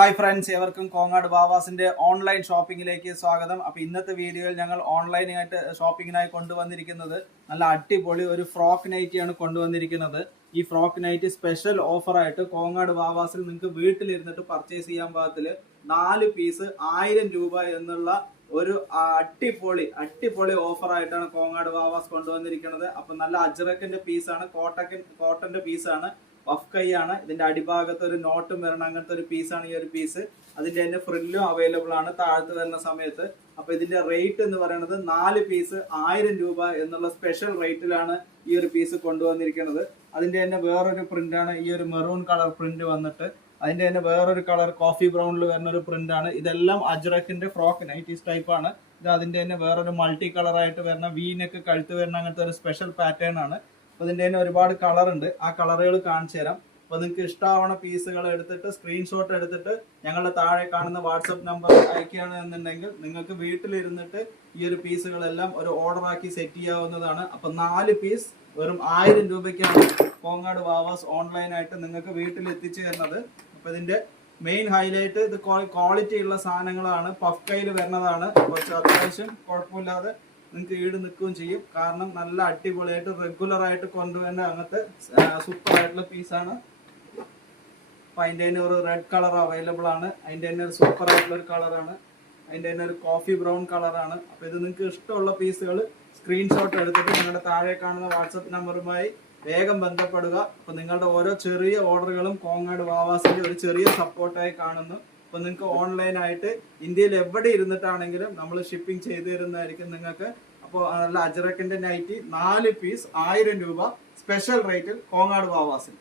Hi friends, എവർക്കും Kongad ബാവാസിന്റെ online ഷോപ്പിംഗിലേക്ക് സ്വാഗതം. അപ്പൊ ഇന്നത്തെ വീഡിയോയിൽ ഞങ്ങൾ ഓൺലൈനായിട്ട് ഷോപ്പിങ്ങിനായി കൊണ്ടുവന്നിരിക്കുന്നത് നല്ല അടിപൊളി ഒരു ഫ്രോക്ക് നൈറ്റിയാണ് കൊണ്ടുവന്നിരിക്കുന്നത്. ഈ ഫ്രോക്ക് നൈറ്റി സ്പെഷ്യൽ ഓഫറായിട്ട് കോങ്ങാട് ബാവാസിൽ നിങ്ങൾക്ക് വീട്ടിലിരുന്നിട്ട് പർച്ചേസ് ചെയ്യാൻ പാകത്തില് 4 പീസ് 1000 രൂപ എന്നുള്ള ഒരു അടിപൊളി ഓഫറായിട്ടാണ് കോങ്ങാട് ബാവാസ് കൊണ്ടുവന്നിരിക്കുന്നത്. അപ്പൊ നല്ല അജ്രക്കിന്റെ പീസാണ്, കോട്ടന്റെ പീസാണ്, പഫ് കൈയാണ്. ഇതിന്റെ അടിഭാഗത്ത് ഒരു നോട്ടും വരണം, അങ്ങനത്തെ ഒരു പീസാണ് ഈ ഒരു പീസ്. അതിന്റെ തന്നെ ഫ്രില്ലും അവൈലബിൾ ആണ് താഴത്ത് വരുന്ന സമയത്ത്. അപ്പൊ ഇതിന്റെ റേറ്റ് എന്ന് പറയുന്നത് 4 പീസ് 1000 രൂപ എന്നുള്ള സ്പെഷ്യൽ റേറ്റിലാണ് ഈ ഒരു പീസ് കൊണ്ടുവന്നിരിക്കുന്നത്. അതിന്റെ തന്നെ വേറൊരു പ്രിന്റാണ് ഈ ഒരു മെറൂൺ കളർ പ്രിന്റ് വന്നിട്ട്, അതിന്റെ തന്നെ വേറൊരു കളർ കോഫി ബ്രൗണിൽ വരുന്ന ഒരു പ്രിന്റ് ആണ്. ഇതെല്ലാം അജ്രക്കിന്റെ ഫ്രോക്ക് നൈറ്റീസ് ടൈപ്പ് ആണ്. ഇത് അതിന്റെ തന്നെ വേറൊരു മൾട്ടി കളർ ആയിട്ട് വരുന്ന വീനൊക്കെ കഴുത്ത് വരുന്ന അങ്ങനത്തെ ഒരു സ്പെഷ്യൽ പാറ്റേൺ ആണ്. അപ്പൊ ഇതിന്റെ തന്നെ ഒരുപാട് കളർ ഉണ്ട്, ആ കളറുകൾ കാണിച്ചു തരാം. അപ്പൊ നിങ്ങൾക്ക് ഇഷ്ടമാവണ പീസുകൾ എടുത്തിട്ട് സ്ക്രീൻഷോട്ട് എടുത്തിട്ട് ഞങ്ങളുടെ താഴെ കാണുന്ന വാട്സപ്പ് നമ്പർ അയക്കുകയാണ് എന്നുണ്ടെങ്കിൽ നിങ്ങൾക്ക് വീട്ടിലിരുന്നിട്ട് ഈ ഒരു പീസുകളെല്ലാം ഒരു ഓർഡർ ആക്കി സെറ്റ് ചെയ്യാവുന്നതാണ്. അപ്പൊ 4 പീസ് വെറും 1000 രൂപയ്ക്കാണ് കോങ്ങാട് ബാവാസ് ഓൺലൈനായിട്ട് നിങ്ങൾക്ക് വീട്ടിൽ എത്തിച്ചു തരുന്നത്. അപ്പൊ ഇതിന്റെ മെയിൻ ഹൈലൈറ്റ് ഇത് ക്വാളിറ്റി ഉള്ള സാധനങ്ങളാണ്, പഫ് കൈയിൽ വരുന്നതാണ്. കുറച്ച് അത്യാവശ്യം കുഴപ്പമില്ലാതെ നിങ്ങൾക്ക് ഈട് നിൽക്കുകയും ചെയ്യും. കാരണം നല്ല അടിപൊളിയായിട്ട് റെഗുലർ ആയിട്ട് കൊണ്ടുവരുന്ന അങ്ങനത്തെ സൂപ്പർ ആയിട്ടുള്ള പീസാണ്. അപ്പൊ അതിന്റെ തന്നെ ഒരു റെഡ് കളർ അവൈലബിൾ ആണ്, അതിന്റെ തന്നെ ഒരു സൂപ്പർ ആയിട്ടുള്ള ഒരു കളറാണ്, അതിന്റെ തന്നെ ഒരു കോഫി ബ്രൗൺ കളറാണ്. അപ്പൊ ഇത് നിങ്ങൾക്ക് ഇഷ്ടമുള്ള പീസുകൾ സ്ക്രീൻഷോട്ട് എടുത്തിട്ട് നിങ്ങളുടെ താഴെ കാണുന്ന വാട്സപ്പ് നമ്പറുമായി വേഗം ബന്ധപ്പെടുക. അപ്പൊ നിങ്ങളുടെ ഓരോ ചെറിയ ഓർഡറുകളും കോങ്ങാട് ബാവാസിന്റെ ഒരു ചെറിയ സപ്പോർട്ടായി കാണുന്നു. അപ്പൊ നിങ്ങൾക്ക് ഓൺലൈനായിട്ട് ഇന്ത്യയിൽ എവിടെ ഇരുന്നിട്ടാണെങ്കിലും നമ്മൾ ഷിപ്പിംഗ് ചെയ്തു തരുന്നതായിരിക്കും നിങ്ങൾക്ക്. അപ്പോൾ നല്ല അജ്രക്കിന്റെ നൈറ്റി 4 പീസ് 1000 രൂപ സ്പെഷ്യൽ റേറ്റിൽ കോങ്ങാട് ബാവാസിൽ.